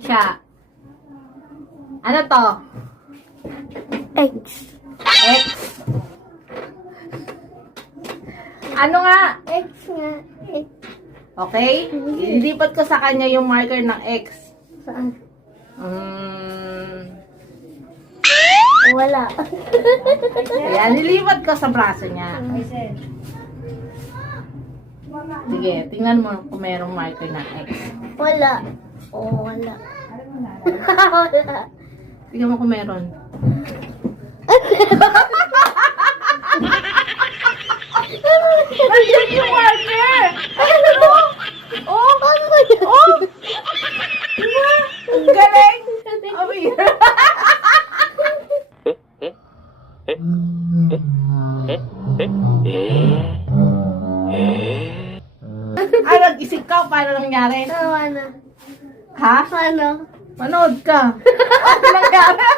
Siya. Ano to? X. X. Ano nga? X nga. X. Okay? Ilipat ko sa kanya yung marker ng X. Saan? Mm. Wala. Ayan, nilipat ko sa braso niya. Sige, tingnan mo kung merong marker ng X. Wala. Oh, wala. Wala. Tingnan mo kung meron. Nandiyan yung marker! Oh! Paano ba yun? Oh! Ang galing! Abi. Ay, nag-isip ka, paano nangyari? Paano? Ha? Paano? Manood ka. Ano nangyari?